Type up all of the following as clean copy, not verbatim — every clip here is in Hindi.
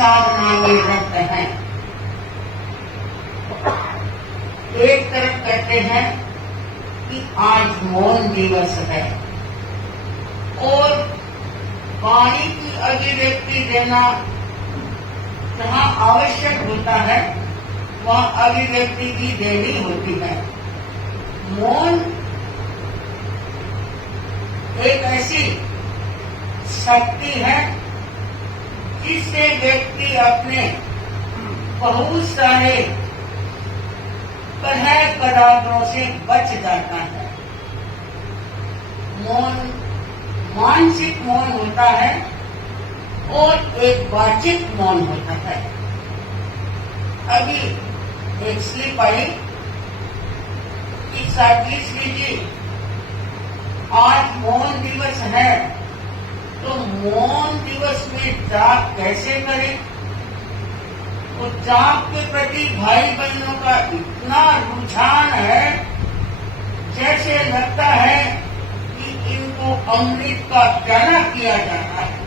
साधना में रत हैं। एक तरफ कहते हैं कि आज मौन दिवस है और वाणी की अभिव्यक्ति देना जहाँ आवश्यक होता है वहाँ अभिव्यक्ति भी देनी होती है। मौन एक ऐसी शक्ति है जिससे व्यक्ति अपने बहुत सारे कलह कदारों से बच जाता है। मौन मानसिक मौन होता है और एक वाचिक मौन होता है। अभी एक स्लिप आई कि साक्षी जी आज मौन दिवस है, तो मौन दिवस में जाप कैसे करें। तो जाप के प्रति भाई बहनों का इतना रुझान है, जैसे लगता है कि इनको अमृत का प्याला किया जाता है।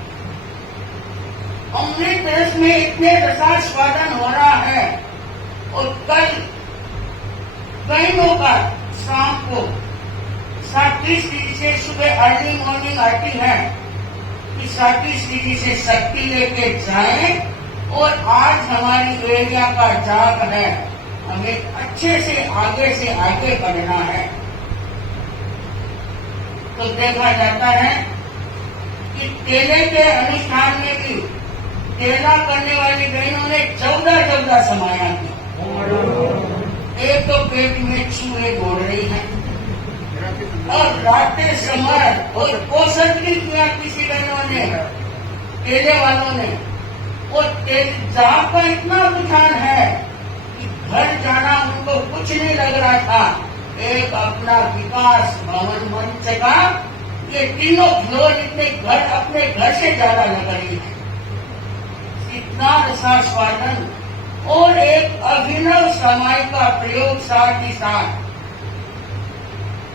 अमृत रस में इतने रसास्वादन हो रहा है। और कल बहनों का शाम को साथी श्री से सुबह अर्ली मॉर्निंग आती है कि साथी श्री से शक्ति लेके जाएं और आज हमारी एरिया का जाप है, हमें अच्छे से आगे बढ़ना है। तो देखा जाता है कि केले के अनुष्ठान में भी केला करने वाली बहनों ने 14 समाया किया। एक तो पेट में चूहे दौड़ रही हैं और रातें समय और पोषण भी किया किसी बहनों ने, केले वालों ने। और जाप का इतना रुझान है कि घर जाना उनको कुछ नहीं लग रहा था। एक अपना विकास भवन मंच का ये तीनों फ्लोर इतने घर अपने घर से ज्यादा लग रही है। इतना रसास्वादन और एक अभिनव समय का प्रयोग साथ ही साथ।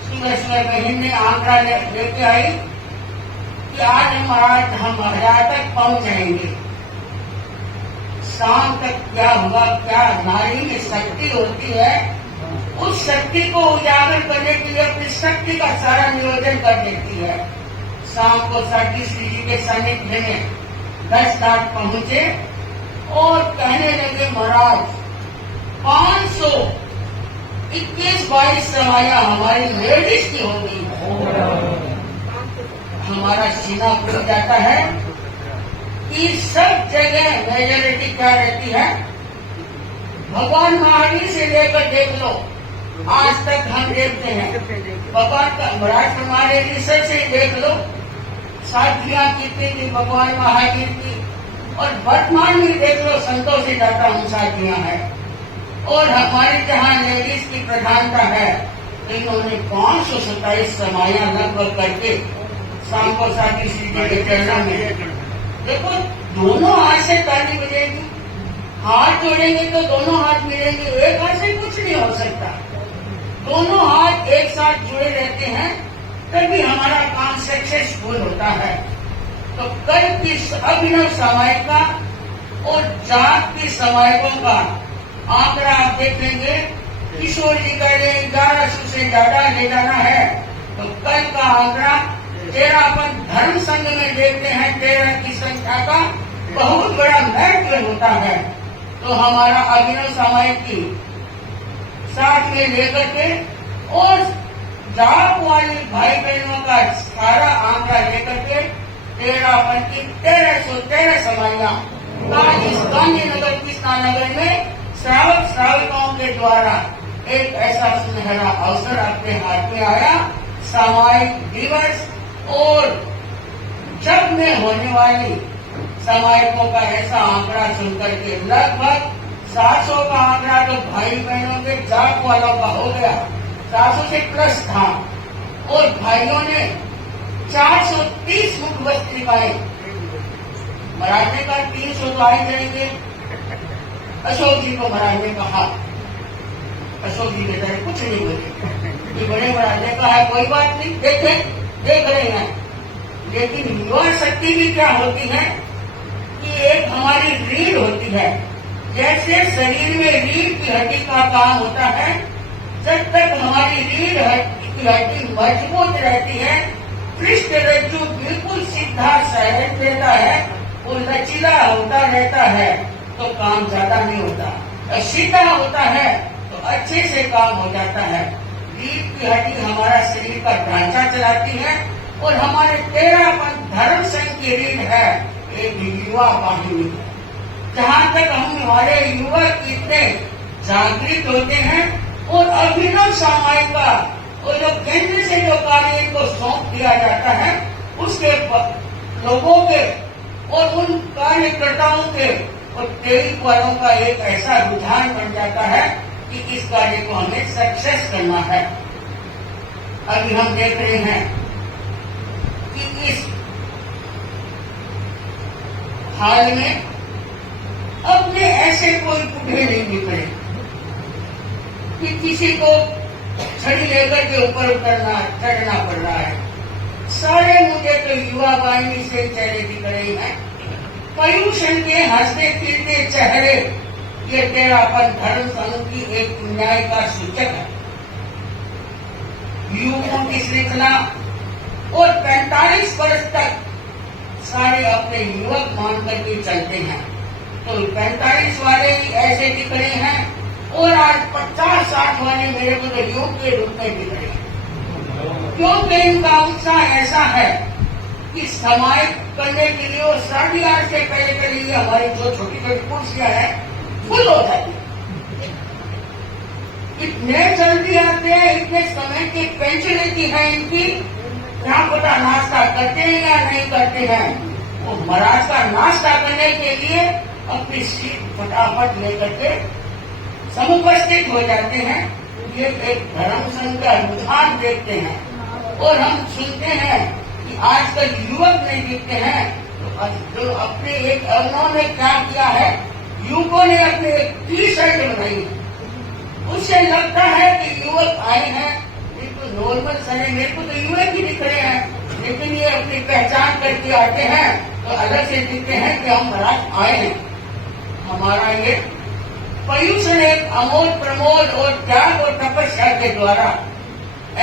सुबह बहन ने आंकड़ा लेके आई कि आज हम हरियाणा तक पहुंच जाएंगे। शाम तक क्या हुआ, क्या नारी में शक्ति होती है, उस शक्ति को उजागर करने के लिए अपनी शक्ति का सारा नियोजन कर देती है। शाम को साथी श्री जी के सानिध्य में 10 घाट पहुंचे और कहने लगे महाराज 521-22 समाया हमारी लेडीज की होगी। हमारा सीना खुल जाता है कि सब जगह मेजोरिटी क्या रहती है। भगवान महावीर से लेकर देख लो, आज तक हम देखते हैं भगवान का महाराज हमारे रिसर्च से देख लो, साथियां कितनी थी भगवान महावीर की। और वर्तमान में देख लो, संतों से ज्यादा हम साथियां हैं। और हमारे जहाँ लेडीज की प्रधानता है, तो इन्होंने 527 समाया लगभग करके शाम को साथी श्री जी के चरणों में। देखो, दोनों हाथ से ताली बजेगी, हाथ जोड़ेंगे तो दोनों हाथ मिलेंगे। एक हाथ से कुछ नहीं हो सकता, दोनों हाथ एक साथ जुड़े रहते हैं तभी हमारा काम सक्सेसफुल होता है। तो कल की अभिनव समायिका और जाप की समायिकों का आंकड़ा आप देखेंगे। किशोर जी कह रहे 1100 से ज्यादा ले जाना है। तो कल का आंकड़ा 13 अपन धर्म संघ में देखते हैं, 13 की संख्या का बहुत बड़ा महत्व होता है। तो हमारा अभिनव समायिकी साथ में लेकर के और जाप वाली भाई बहनों का सारा आंकड़ा लेकर के 1313 समाइयां गांधीनगर कृष्णानगर में श्रावक श्राविकाओं के द्वारा एक ऐसा सुनहरा अवसर अपने हाथ में आया। सामायिक दिवस और जब में होने वाली समायिकों का ऐसा आंकड़ा सुनकर के लगभग 700 का आंकड़ा तो भाई बहनों के जाप वालों का हो गया, 700 से प्लस था। और भाइयों ने 430 मुख वस्त्र निकाले। महाराज ने कहा 300 तो आ ही जाएंगे। अशोक जी को महाराज ने कहा, अशोक जी बेचारे कुछ नहीं बोले। ये बड़े महाराज ने कहा कोई बात नहीं, देख रहे हैं। लेकिन युवा शक्ति भी क्या होती है, कि एक हमारी रीढ़ होती है। जैसे शरीर में रीढ़ की हड्डी का काम होता है, जब तक हमारी रीढ़ की हड्डी मजबूत रहती है, पृष्ठ रज्जु बिल्कुल सीधा सहज रहता है, वो लचीला होता रहता है, तो काम ज्यादा नहीं होता। और सीधा होता है तो अच्छे से काम हो जाता है। रीढ़ की हड्डी हमारा शरीर का ढांचा चलाती है और हमारे 13 धर्म संघ की रीढ़ है एक युवा वाहिनी है। जहाँ तक हम हमारे युवक इतने जागृत होते हैं और अभिनव सामाजिक का और जो केंद्र से जो कार्य इनको सौंप दिया जाता है, उसके लोगों के और उन कार्यकर्ताओं के और 23 वालों का एक ऐसा रुझान बन जाता है कि इस कार्य को हमें सक्सेस करना है। अभी हम देख रहे हैं कि इस हाल में अपने ऐसे कोई बूढ़े नहीं निकले कि किसी को छड़ी लेकर के ऊपर चढ़ना पड़ रहा है। सारे मुझे तो युवा वाहिनी से चेहरे दिख रहे हैं। पॉल्यूशन के हंसते खिलते चेहरे ये 13 धर्म संघ की एक न्याय का सूचक है। युवकों की श्रृंखला और 45 वर्ष तक सारे अपने युवक मान करके चलते हैं, तो 45 वाले ही ऐसे दिख रहे हैं और आज 50-60 वाले मेरे को तो युवक के रूप में दिख रहे हैं। क्योंकि इनका उत्साह ऐसा है कि समाज करने के लिए और 8:30 से पहले के लिए हमारी जो छोटी छोटी कुर्सियां हैं फुल हो जाती है। इतने जल्दी आते हैं, इतने समय की पेंचुअलिटी है इनकी, क्या पता नाश्ता करते हैं या नहीं करते हैं। वो महाराज का नाश्ता करने के लिए अपनी सीट फटाफट लेकर के समुपस्थित हो जाते हैं। ये एक धर्म संघ का रुझान देखते हैं और हम सुनते हैं कि आजकल युवक नहीं दिखते हैं, तो जो अपने एक उन्होंने क्या किया है, युवकों ने अपने एक टी-शर्ट बनाई, उससे लगता है कि युवक आए हैं। तो नॉर्मल सही मेरे को तो युवक ही दिख रहे हैं, लेकिन ये अपनी पहचान करके आते हैं तो अलग से दिखते हैं कि हम महाराज आए हैं। हमारा ये पॉल्यूशन एक अमोल प्रमोद और त्याग और तपस्या के द्वारा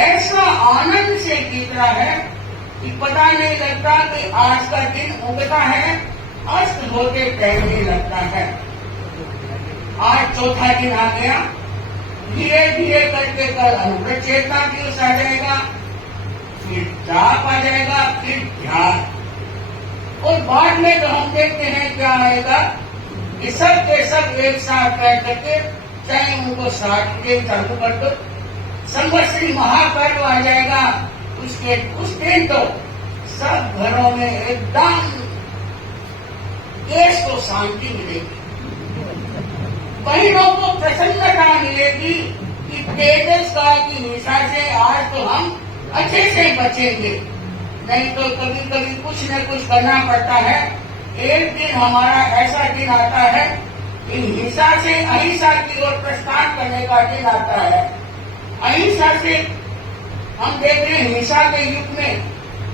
ऐसा आनंद से बीत रहा है कि पता नहीं लगता कि आज का दिन उगता है, अस्त होते टाइम नहीं लगता है। आज चौथा दिन आ गया, धीरे धीरे करके कल अमृत चेतना दिवस आ जाएगा, फिर जाप आ जाएगा, फिर ध्यान, और बाद में तो हम देखते हैं क्या आएगा कि सब के सब एक साथ बैठ करके चाहे उनको 60 दिन चालू कर दो, संवत्सरी महापर्व आ जाएगा। उस दिन तो सब घरों में एकदम देश को शांति मिलेगी, बहनों को प्रसन्नता मिलेगी कि तेजस का की हिंसा से आज तो हम अच्छे से बचेंगे। नहीं तो कभी कभी कुछ न कुछ करना पड़ता है। एक दिन हमारा ऐसा दिन आता है कि हिंसा से अहिंसा की ओर प्रस्थान करने का दिन आता है। अहिंसा से हम देख रहे हैं हिंसा के युग में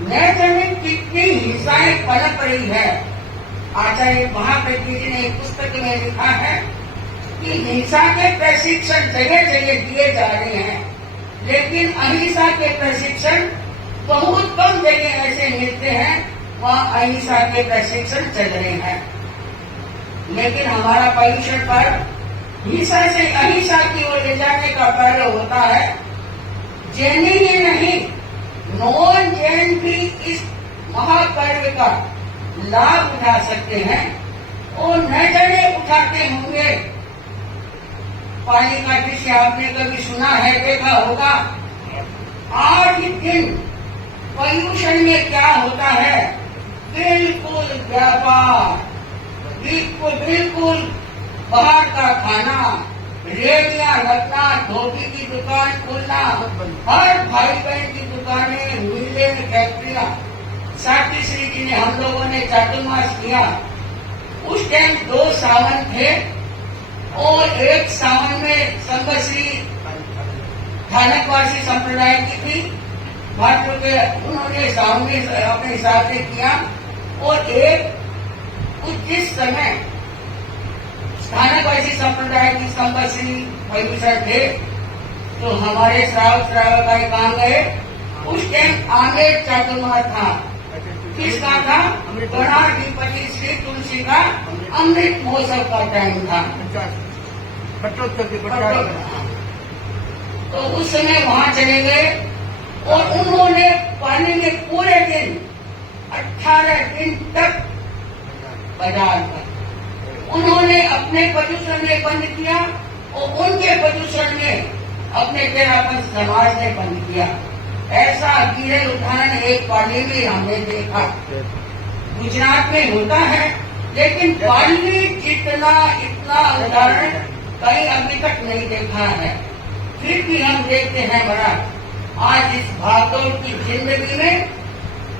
न जाने कितनी हिंसाएं पनप रही है। आचार्य महाप्रज्ञ जी ने एक पुस्तक में लिखा है कि हिंसा के प्रशिक्षण जगह जगह दिए जा रहे हैं, लेकिन अहिंसा के प्रशिक्षण बहुत कम जगह ऐसे मिलते हैं वहाँ अहिंसा के प्रशिक्षण चल रहे हैं। लेकिन हमारा पॉल्यूशन पर हिंसा से अहिंसा की ओर ले जाने का पर्व होता है। जैन ही नहीं, नॉन जैन भी इस महापर्व का लाभ उठा सकते हैं और न जाने उठाते होंगे। पानी का दृश्य आपने कभी सुना है, देखा होगा। 8 दिन पॉल्यूशन में क्या होता है, बिल्कुल व्यापार, बिल्कुल बाहर का खाना, रेडियां लगना, धोबी की दुकान खोलना, हर भाई बहन की दुकानें, मिले फैक्ट्रियां। साथी श्री जी ने हम लोगों ने चातुर्मास किया। उस टाइम 2 सावन थे और एक सावन में संघश्री थानकवासी संप्रदाय की थी, भारत के उन्होंने सावन अपने हिसाब से किया, और एक जिस समय स्थानकवासी संप्रदाय की संपत्ति परिसर थे, तो हमारे श्रावक कहाँ गए? उस टाइम आमेर चातुर्मास था। किसका था? गणाधिपति श्री तुलसी का अमृत महोत्सव का टाइम था। तो उस समय वहां चले गए और उन्होंने पानी में पूरे दिन 18 दिन तक बाजार कर, उन्होंने अपने प्रदूषण में बंद किया और उनके प्रदूषण में अपने तेरापन समाज ने बंद किया। ऐसा विरल उदाहरण एक पाली में हमने देखा। गुजरात में होता है, लेकिन पाली जितना इतना उदाहरण कहीं अभी तक नहीं देखा है। फिर भी हम देखते हैं बड़ा, आज इस भागदौड़ की जिंदगी में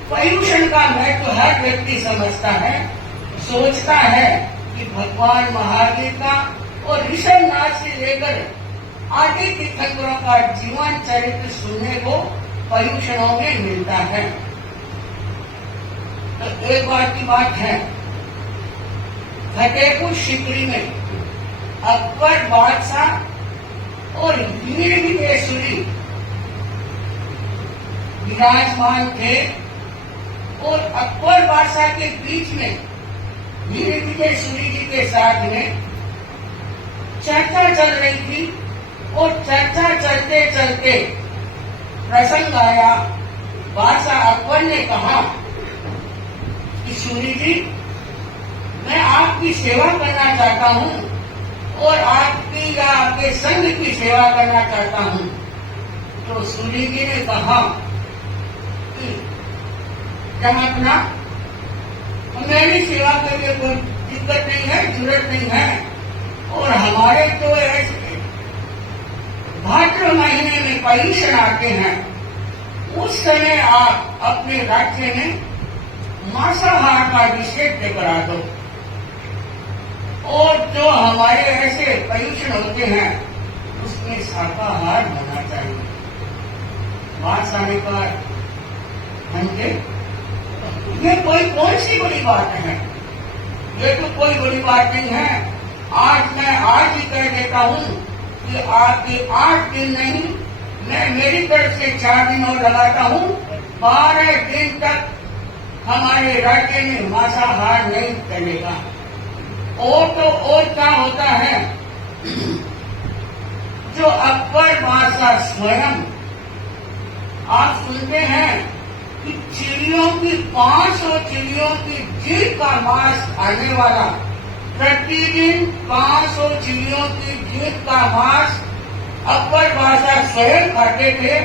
प्रदूषण का महत्व हर व्यक्ति समझता है, सोचता है कि भगवान महावीर का और ऋषभनाथ से लेकर आगे तीर्थंकरों का जीवन चरित्र सुनने को प्रदूषणों में मिलता है। तो एक बार की बात है, फतेहपुर सिकरी में अकबर बादशाह और वीर विजयसूरी विराजमान थे और अकबर बादशाह के बीच में वीर विजयसूरी जी के साथ में चर्चा चल रही थी और चर्चा चलते चलते प्रसंग आया। बादशाह अकबर ने कहा कि सूरी जी, मैं आपकी सेवा करना चाहता हूँ और आपकी या आपके संघ की सेवा करना चाहता हूँ। तो सूरी जी ने कहा कि जनाबना, मेरी सेवा के लिए कोई दिक्कत नहीं है, जरूरत नहीं है। और हमारे तो ऐसे भाद्र महीने में पर्युषण आते हैं, उस समय आप अपने राज्य में मांसाहार का निषेध करा दो और जो हमारे ऐसे पर्युषण होते हैं उसमें शाकाहार होना चाहिए। मांस आने पर हमके ये कोई कौन सी बड़ी बात है? ये तो कोई बड़ी बात नहीं है। आज मैं आज ही कह देता हूँ कि आपके 8 दिन नहीं, मैं मेरी तरफ से 4 दिन और लगाता हूँ, 12 दिन तक हमारे राज्य में मांसाहार नहीं चलेगा। और तो और क्या होता है, जो अकबर बादशाह स्वयं, आप सुनते हैं कि चिड़ियों की 500 चिड़ियों की जीभ का मांस खाने वाला, प्रतिदिन 500 चिड़ियों की जीभ का मांस अकबर बादशाह स्वयं खाते थे।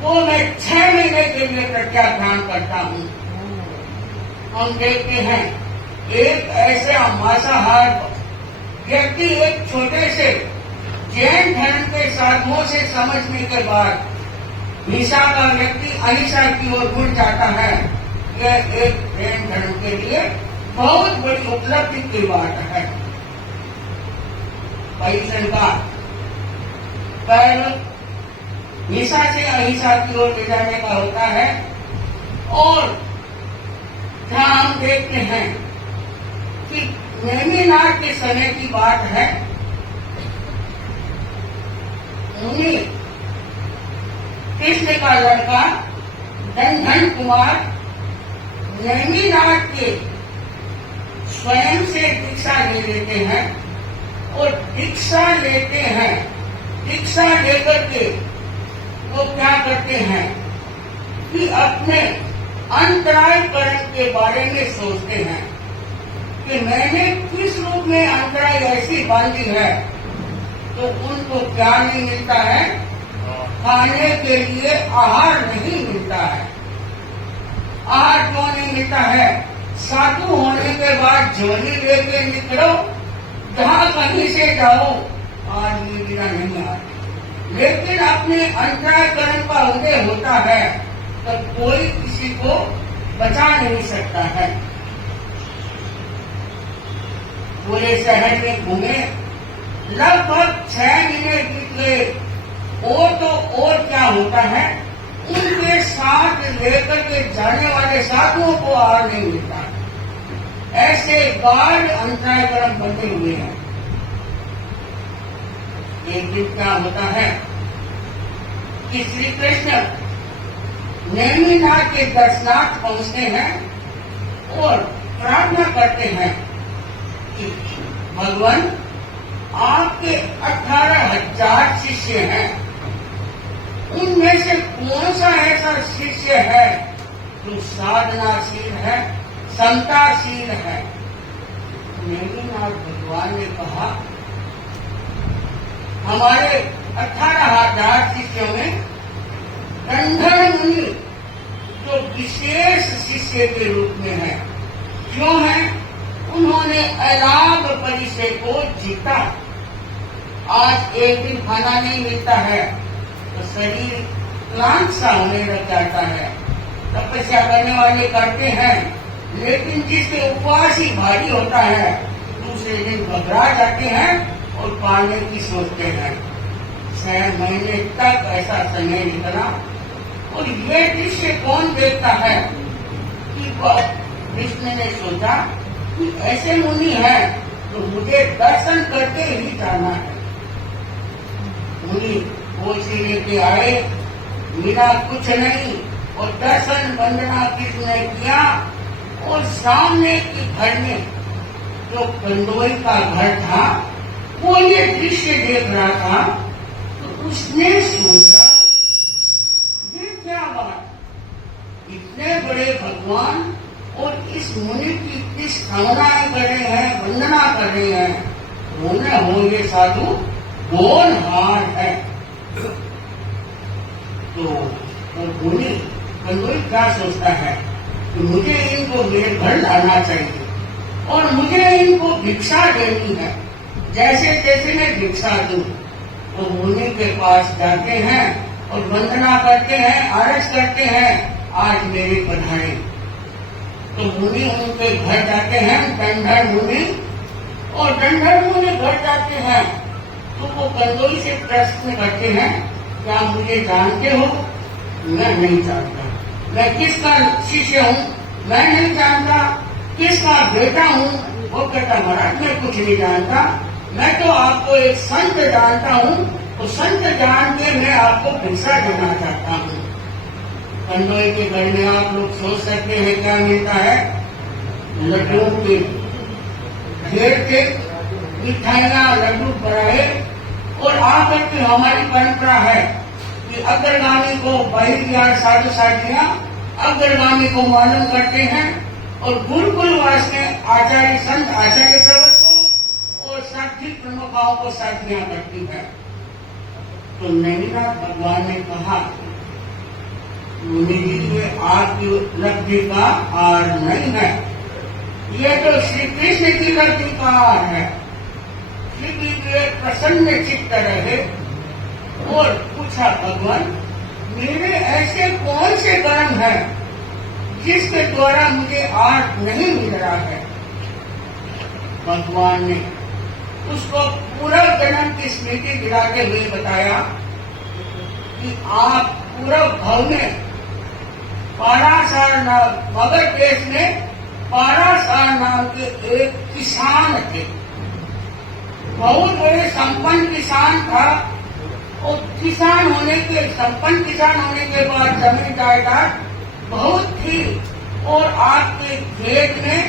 वो मैं 6 महीने के लिए प्रत्याख्यान करता हूँ। हम देखते हैं एक ऐसा मांसाहार व्यक्ति एक छोटे से जैन धर्म के साधुओं से समझने के बाद हिंसा का व्यक्ति अहिंसा की ओर मुड़ जाता है। यह एक जैन धर्म के लिए बहुत बड़ी उपलब्धि की बात है। पर्युषण का पहल हिंसा से अहिंसा की ओर ले जाने का होता है। और जहाँ हम देखते हैं कि नेमिनाथ के समय की बात है, उन्हीं कृष्ण का लड़का धन कुमार नेमिनाथ के स्वयं से दीक्षा ले लेते हैं और दीक्षा लेते हैं। दीक्षा लेकर के वो क्या करते हैं कि अपने अंतरायकरण के बारे में सोचते हैं कि मैंने किस रूप में अंतराय ऐसी बांधी है, तो उनको क्या नहीं मिलता है, खाने के लिए आहार नहीं मिलता है। आहार क्यों नहीं मिलता है? साधु होने के बाद झोली लेके निकलो, जहाँ कहीं से जाओ, आज ये बिना नहीं आती। लेकिन अपने अंतरायकरण का उदय होता है तो कोई किसी को बचा नहीं सकता है। पूरे शहर में घूमे, लगभग 6 महीने बीत गए। और तो और क्या होता है, उनके साथ लेकर के जाने वाले साधुओं को आहार नहीं मिलता। ऐसे गाढ़ अंतराय कर्म बंधे हुए हैं। एक दिन क्या होता है कि श्री कृष्ण नेमिनाथ के दर्शनार्थ पहुंचते हैं और प्रार्थना करते हैं कि भगवान, आपके 18,000 शिष्य हैं, उनमें से कौन सा ऐसा शिष्य है जो साधनाशील है, समताशील है। नेमिनाथ भगवान ने कहा, हमारे 18,000 शिष्यों में गंधर्व मुनि जो विशेष शिष्य के रूप में है, क्यों है? उन्होंने अलाभ परिचय को जीता। आज एक दिन खाना नहीं मिलता है तो शरीर क्लांत सा होने लग जाता है। तपस्या करने वाले करते हैं, लेकिन जिसके उपवास ही भारी होता है दूसरे दिन घबरा जाते हैं और पाने की सोचते हैं। 6 महीने तक ऐसा समय निकला और ये दृश्य कौन देखता है कि कृष्ण ने सोचा कि ऐसे मुनि है तो मुझे दर्शन करके ही जाना है। मुनि कोसी लेके आए, मिला कुछ नहीं और दर्शन वंदना कृष्ण ने किया और सामने की घर में जो कंदोई का घर था वो ये दृश्य देख रहा था। तो उसने सोचा, ये क्या बात, इतने बड़े भगवान और इस मुनि की किस कामनाएं कर रहे हैं, वंदना कर रहे हैं, होने हो ये साधु होनहार है। तो मुनि कंदोई क्या सोचता है कि मुझे इनको मेरे घर लाना चाहिए और मुझे इनको भिक्षा देनी है, जैसे जैसे मैं भिक्षा दूं। तो मुनि के पास जाते हैं और वंदना करते हैं, आरज करते हैं, आज मेरे पधारे। तो मुनि उनके घर जाते हैं, दंडर मुनि, और दंडर मुनि घर जाते हैं तो वो कंदोई से प्रश्न करते हैं, क्या मुझे जानते हो? मैं नहीं जानता। मैं किसका शिष्य हूँ? मैं नहीं जानता। किसका बेटा हूँ? वो कहता, महाराज मैं कुछ नहीं जानता, मैं तो आपको एक संत जानता हूँ, तो संत जान के मैं आपको भिक्षा देना चाहता हूँ। कंदोई के घर में आप लोग सोच सकते हैं क्या मिलता है? लड्डुओं के ढेर के मिठाइयाँ, लड्डू बनाए और आकर के हमारी परंपरा है कि अग्रगामी को बहिर्यार साधु साधियां अग्रगामी को मालूम करते हैं और गुरुकुलवास में आचार्य संत आचार्य प्रवत को और साथी प्रमुखाओं को साथियां करती है। तो नेमिनाथ भगवान ने कहा, मुनि जी ये आपकी उपलब्धि का आर नहीं है, ये तो श्री कृष्ण की उपलब्धि का आर है। श्री कृष्ण प्रसन्न चित्त रहे और पूछा, भगवान मेरे ऐसे कौन से कर्म है जिसके द्वारा मुझे आर्ट नहीं मिल रहा है? भगवान ने उसको पूरा जन्म की स्मृति दिलाते हुए बताया कि आप पूरा भव में पारासार नाम, मगध देश में पारासार नाम के एक किसान थे, बहुत बड़े संपन्न किसान था। और किसान होने के, संपन्न किसान होने के बाद जमीन जायदाद बहुत थी और आपके खेत में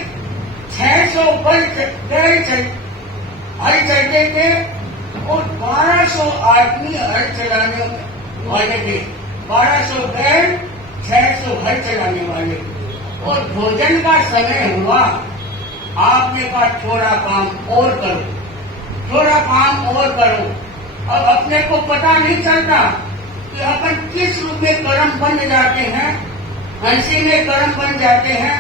600 बैल हल चलते थे और 1200 आदमी हल चलाने वाले थे। 1200 बैल, 600 हल चलाने वाले। और भोजन का समय हुआ, आपने कहा थोड़ा काम और करो, थोड़ा काम और करो। अब अपने को पता नहीं चलता कि अपन किस रूप में कर्म बन जाते हैं। हंसी में कर्म बन जाते हैं,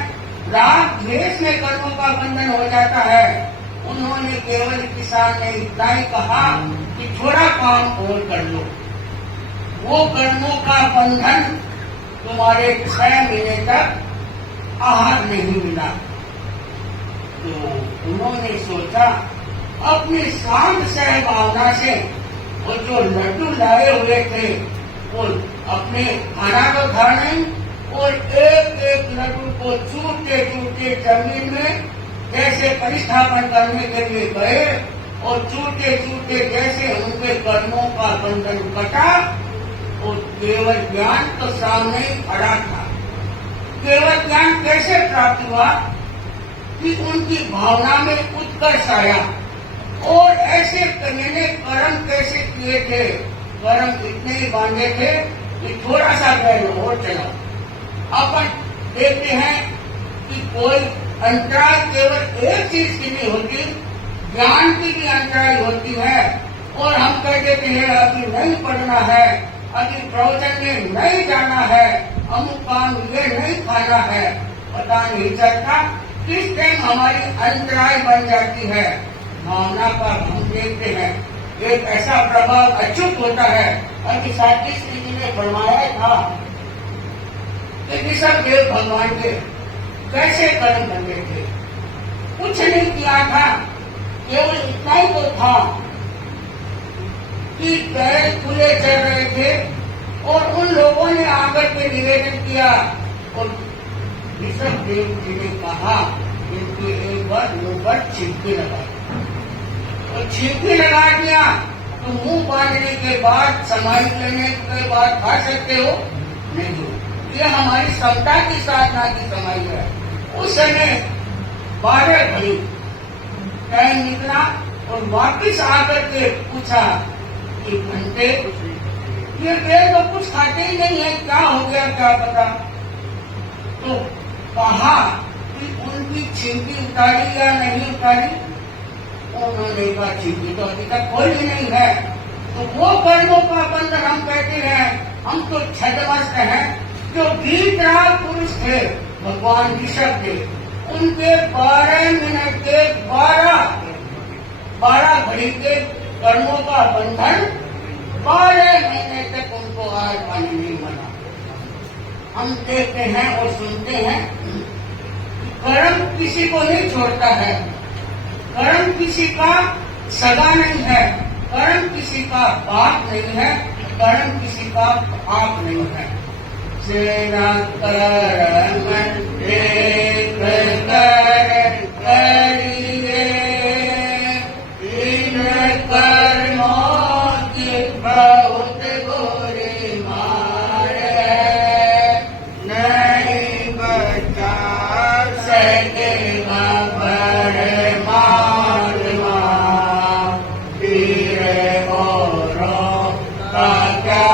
राग द्वेष में कर्मों का बंधन हो जाता है। उन्होंने केवल किसान ने इतना ही कहा कि थोड़ा काम और कर लो, वो कर्मों का बंधन तुम्हारे 6 महीने तक आहार नहीं मिला। तो उन्होंने सोचा अपनी शांत सहभावना से वो जो लड्डू लाए हुए थे वो अपने खाना तो था नहीं और एक एक लड्डू को चूरते चूरते जमीन में जैसे परिस्थापन करने के लिए गए और चूटे चूटे जैसे उनके कर्मों का बंधन कटा, और केवल ज्ञान तो सामने ही खड़ा था। केवल ज्ञान कैसे प्राप्त हुआ कि उनकी भावना में उत्कर्ष आया, और ऐसे मैंने कर्म कैसे किए थे, कर्म इतने ही बांधे थे कि थोड़ा सा गए और चला। अपन देखते हैं कि कोई अंतराय केवल एक चीज की नहीं होती, ज्ञान की भी अंतराय होती है, और हम कह देते हैं अभी नहीं पढ़ना है, अभी प्रवचन में नहीं जाना है, अमुक काम ये नहीं खाना है, पता नहीं चलता किस टाइम हमारी अंतराय बन जाती है। भावना का हम देखते हैं एक ऐसा प्रभाव अचूक होता है। अभी साथी श्री जी ने फरमाया था कि ऋषभ देव भगवान के कैसे कर्म बने थे, कुछ नहीं किया था, केवल इतना ही तो था कि बैल खुले चल रहे थे, और उन लोगों ने आकर के निवेदन किया, और ऋषभ देव जी ने कहा इनकी एक बार मुंह पर छिपकी लगा, और छिपकी लगा दिया तो मुंह बांधने के बाद समाई लेने के बाद खा सकते हो नहीं। ये हमारी समता की साधना की समाई है। उस समय 12 घड़ी टाइम निकला, और वापिस आकर के पूछा कि घंटे ये वेद तो कुछ खाते ही नहीं है, क्या हो गया क्या पता। तो कहा कि उनकी छिपकी उतारी या नहीं उतारी, उन्होंने कहा छिपकी तो अभी तक खोली नहीं है। तो वो कर्मों का बंधन हम कहते हैं, हम तो छदमस्त हैं। जो वीतराग पुरुष थे भगवान ऋषभ देव, उनके 12 मिनट के 12 घड़ी के कर्मों का बंधन 12 महीने तक उनको आर पानी नहीं बना। हम देखते हैं और सुनते हैं कर्म किसी को नहीं छोड़ता है, कर्म किसी का सगा नहीं है, कर्म किसी का बाप नहीं है, कर्म किसी का आप नहीं है। सेना कर्म एक कर करिए, इन कर्मों की बहुत गोरी मार है, नहीं बचा सकेगा परमात्मा, पीर औरों का क्या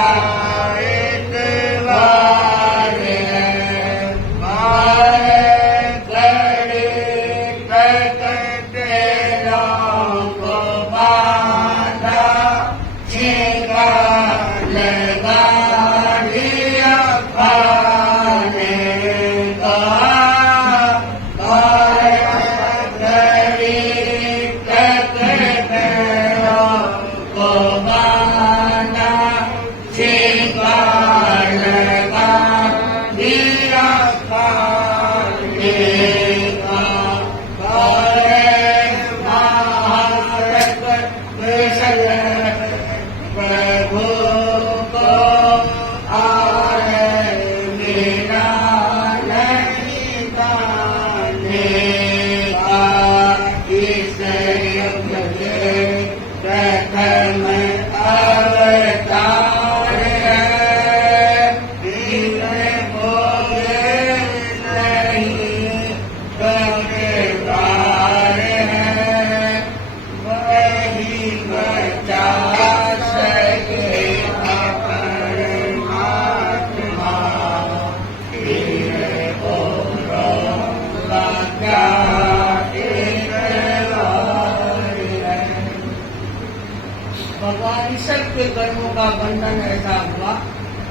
भगवान ईश्वर के कर्मों का बंधन ऐसा हुआ।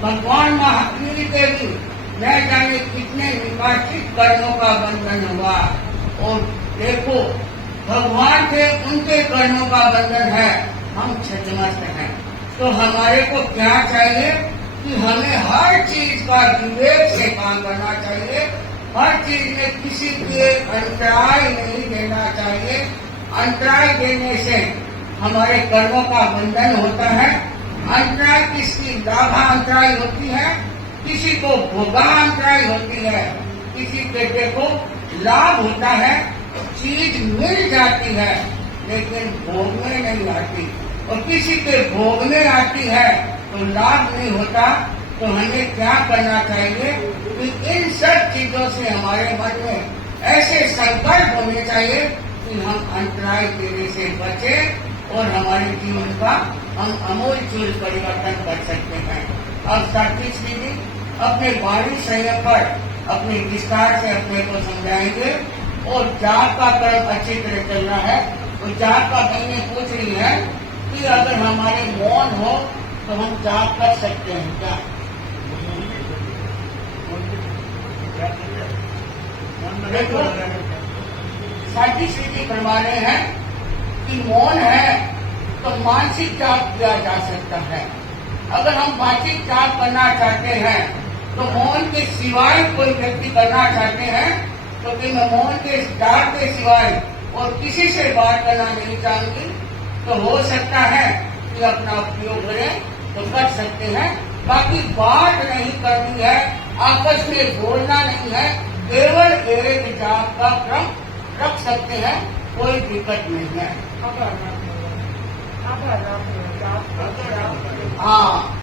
भगवान महावीर के भी न जाने कितने निकासित कर्मों का बंधन हुआ। और देखो भगवान थे, उनके कर्मों का बंधन है, हम छद्मस्त हैं। तो हमारे को क्या चाहिए कि हमें हर चीज का विवेक से काम करना चाहिए, हर चीज में किसी के अंतराय नहीं देना चाहिए। अंतराय देने से हमारे कर्मों का बंधन होता है। अंतराय किसकी लाभा अंतराय होती है, किसी को भोगा अंतराय होती है, किसी के देखो लाभ होता है, चीज मिल जाती है लेकिन भोग में नहीं आती, और किसी के भोग में आती है तो लाभ नहीं होता। तो हमें क्या करना चाहिए कि इन सब चीजों से हमारे मन में ऐसे संकल्प होने चाहिए कि हम अंतराय देने से बचे और हमारे जीवन का हम अमूलचूल परिवर्तन कर सकते हैं। अब साथी श्री जी अपने वाणी संयम पर अपने विस्तार से अपने को समझाएंगे, और जाप का कर्म अच्छी तरह चल रहा है। तो जाप का बहने पूछ रही है कि अगर हमारे मौन हो तो हम जाप कर सकते हैं क्या? देखो साथी श्री जी फरमा रहे हैं कि मौन है तो मानसिक जाप किया जा सकता है। अगर हम वाचिक जाप करना चाहते हैं तो मौन के सिवाय कोई व्यक्ति करना चाहते हैं, क्योंकि मैं मौन के जाप के सिवाय और किसी से बात करना नहीं चाहूंगी, तो हो सकता है कि अपना उपयोग करें तो कर सकते हैं। बाकी बात नहीं करनी है, आपस में बोलना नहीं है, केवल एक जाप का क्रम रख सकते हैं, कोई दिक्कत नहीं है। हाँ